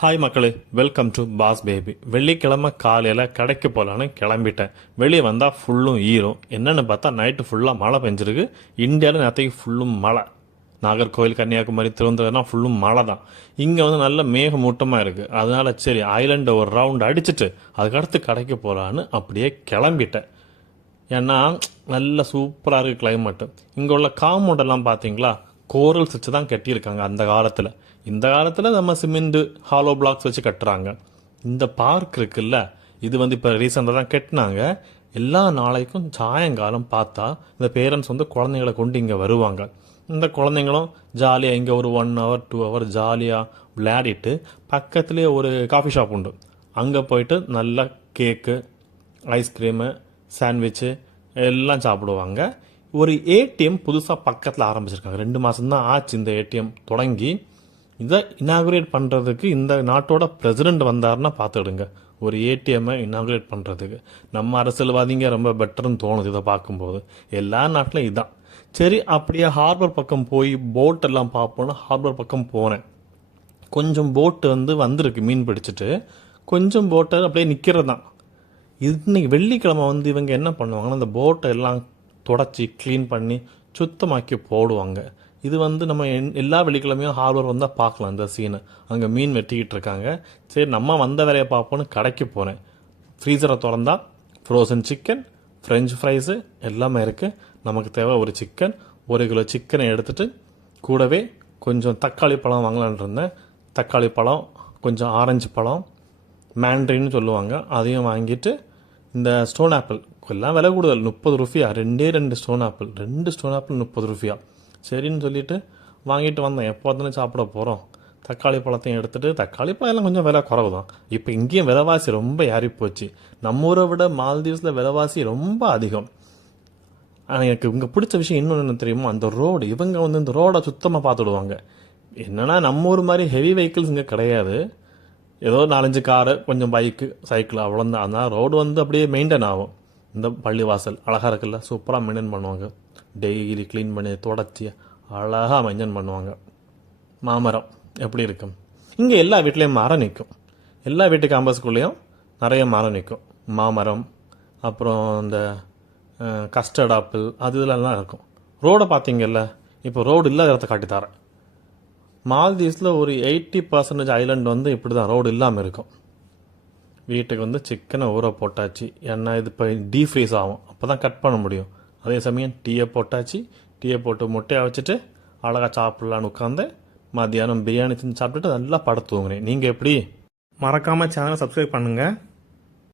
Hi மக்களே, welcome to pass baby. வெள்ளிக்கிழமை காலையில் கடைக்கு போகலான்னு கிளம்பிட்டேன். வெளியே வந்தால் ஃபுல்லும் ஈரம். என்னென்னு பார்த்தா நைட்டு ஃபுல்லாக மழை பெஞ்சிருக்கு. இந்தியாவில் நேரத்தைக்கு ஃபுல்லும் மழை. நாகர்கோவில், கன்னியாகுமரி, திருவனந்தபுரம்னா ஃபுல்லும் மழை தான். இங்கே வந்து நல்ல மேகமூட்டமாக இருக்குது. அதனால சரி ஐலண்டை ஒரு ரவுண்ட் அடிச்சுட்டு அதுக்கடுத்து கடைக்கு போகலான்னு அப்படியே கிளம்பிட்டேன். ஏன்னா நல்ல சூப்பராக இருக்குது கிளைமேட்டு. இங்கே உள்ள காம்பவுண்டெல்லாம் பார்த்தீங்களா, கோரல்ஸ் வச்சு தான் கட்டியிருக்காங்க அந்த காலத்தில். இந்த காலத்தில் நம்ம சிமெண்ட் ஹாலோ பிளாக்ஸ் வச்சு கட்டுறாங்க. இந்த பார்க் இருக்குல்ல, இது வந்து இப்போ ரீசெண்டாக தான் கட்டினாங்க. எல்லா நாளைக்கும் சாயங்காலம் பார்த்தா இந்த பேரண்ட்ஸ் வந்து குழந்தைங்களை கொண்டு இங்கே வருவாங்க. இந்த குழந்தைங்களும் ஜாலியாக இங்கே ஒரு 1 hour 2 hour ஜாலியாக விளையாடிட்டு பக்கத்துலேயே ஒரு காஃபி ஷாப் உண்டு. அங்கே போயிட்டு நல்லா கேக்கு, ஐஸ்கிரீமு, சாண்ட்விட்சு எல்லாம் சாப்பிடுவாங்க. ஒரு ஏடிஎம் புதுசாக பக்கத்தில் ஆரம்பிச்சிருக்காங்க. 2 மாதம்தான் ஆச்சு இந்த ஏடிஎம் தொடங்கி. இதை இனாகுரேட் பண்ணுறதுக்கு இந்த நாட்டோட பிரசிடெண்ட் வந்தாருன்னா பார்த்துடுங்க. ஒரு ஏடிஎம்மை இனாகுரேட் பண்ணுறதுக்கு நம்ம அரசியல்வாதிங்க ரொம்ப பெட்டர்னு தோணுது இதை பார்க்கும்போது. எல்லா நாட்டிலும் இதுதான். சரி, அப்படியே ஹார்பர் பக்கம் போய் போட்டெல்லாம் பார்ப்போன்னு ஹார்பர் பக்கம் போனேன். கொஞ்சம் போட்டு வந்திருக்கு மீன் பிடிச்சிட்டு. கொஞ்சம் போட்டை அப்படியே நிற்கிறது தான். இன்னைக்கு வெள்ளிக்கிழமை இவங்க என்ன பண்ணுவாங்கன்னா, அந்த போட்டை எல்லாம் தொடச்சி க்ளீன் பண்ணி சுத்தமாக்கி போடுவாங்க. இது நம்ம எல்லா வெள்ளிக்கிழமையும் ஹார்பர் வந்தால் பார்க்கலாம் இந்த சீனை. அங்கே மீன் வெட்டிக்கிட்டு இருக்காங்க. சரி, நம்ம வந்த வேலையை பார்ப்போன்னு கடைக்கு போனேன். ஃப்ரீசரை திறந்தா ஃப்ரோசன் சிக்கன், ஃப்ரெஞ்ச் ஃப்ரைஸு எல்லாமே இருக்குது. நமக்கு தேவை ஒரு சிக்கன். 1 கிலோ சிக்கனை எடுத்துகிட்டு கூடவே கொஞ்சம் தக்காளி பழம் வாங்கலான் இருந்தேன். தக்காளி பழம், கொஞ்சம் ஆரஞ்சு பழம், மேண்ட்ரின்னு சொல்லுவாங்க, அதையும் வாங்கிட்டு இந்த ஸ்டோன் ஆப்பிள் எல்லாம் விலை கூடுதல், 30 ரூபியா. 2 ஸ்டோன் ஆப்பிள், 2 ஸ்டோன் ஆப்பிள் 30 ரூபியா. சரின்னு சொல்லிட்டு வாங்கிட்டு வந்தேன். எப்போ தானே சாப்பிட போகிறோம். தக்காளி பழத்தையும் எடுத்துகிட்டு, தக்காளி பழம் எல்லாம் கொஞ்சம் விலை குறவு தான். இப்போ இங்கேயும் விலைவாசி ரொம்ப ஏறி போச்சு. நம்ம ஊரை விட மால்தீவ்ஸில் விலைவாசி ரொம்ப அதிகம். ஆனால் எனக்கு இங்கே பிடிச்ச விஷயம் இன்னொன்று என்ன தெரியுமோ, அந்த ரோடு. இவங்க இந்த ரோடை சுத்தமாக பார்த்துடுவாங்க. என்னென்னா நம்ம ஊர் மாதிரி ஹெவி வெஹிக்கிள்ஸ் இங்கே கிடையாது. ஏதோ 4-5 காரு, கொஞ்சம் பைக்கு, சைக்கிள், அவ்வளோதான். அதனால் ரோடு அப்படியே மெயின்டைன் ஆகும். இந்த பள்ளிவாசல் அழகாக இருக்குல்ல, சூப்பராக மெயின்டைன் பண்ணுவாங்க. டெய்லி க்ளீன் பண்ணி தொடச்சி அழகாக மெயின்டைன் பண்ணுவாங்க. மாமரம் எப்படி இருக்கும். இங்கே எல்லா வீட்லேயும் மரம் நிற்கும். எல்லா வீட்டு கேம்பஸ்குள்ளேயும் நிறைய மரம் நிற்கும். மாமரம், அப்புறம் இந்த கஸ்டர்ட் ஆப்பிள், அது இதெல்லாம் இருக்கும். ரோடை பார்த்தீங்கல்ல, இப்போ ரோடு இல்லாத இடத்த காட்டித்தரேன். மால்தீவ்ஸில் ஒரு 80% ஐலண்ட் இப்படி தான் ரோடு இல்லாமல் இருக்கும். வீட்டுக்கு சிக்கனை ஊற போட்டாச்சு. ஏன்னா இது இப்போ டீஃப்ரீஸ் ஆகும், அப்போ தான் கட் பண்ண முடியும். அதே சமயம் டீயை போட்டாச்சு. டீயை போட்டு முட்டையை வச்சுட்டு அழகாக சாப்பிட்லான்னு உட்காந்து மத்தியானம் பிரியாணி செஞ்சு சாப்பிட்டுட்டு நல்லா படுத்துவோங்க. நீங்கள் எப்படி? மறக்காமல் சேனலை சப்ஸ்கிரைப் பண்ணுங்கள்.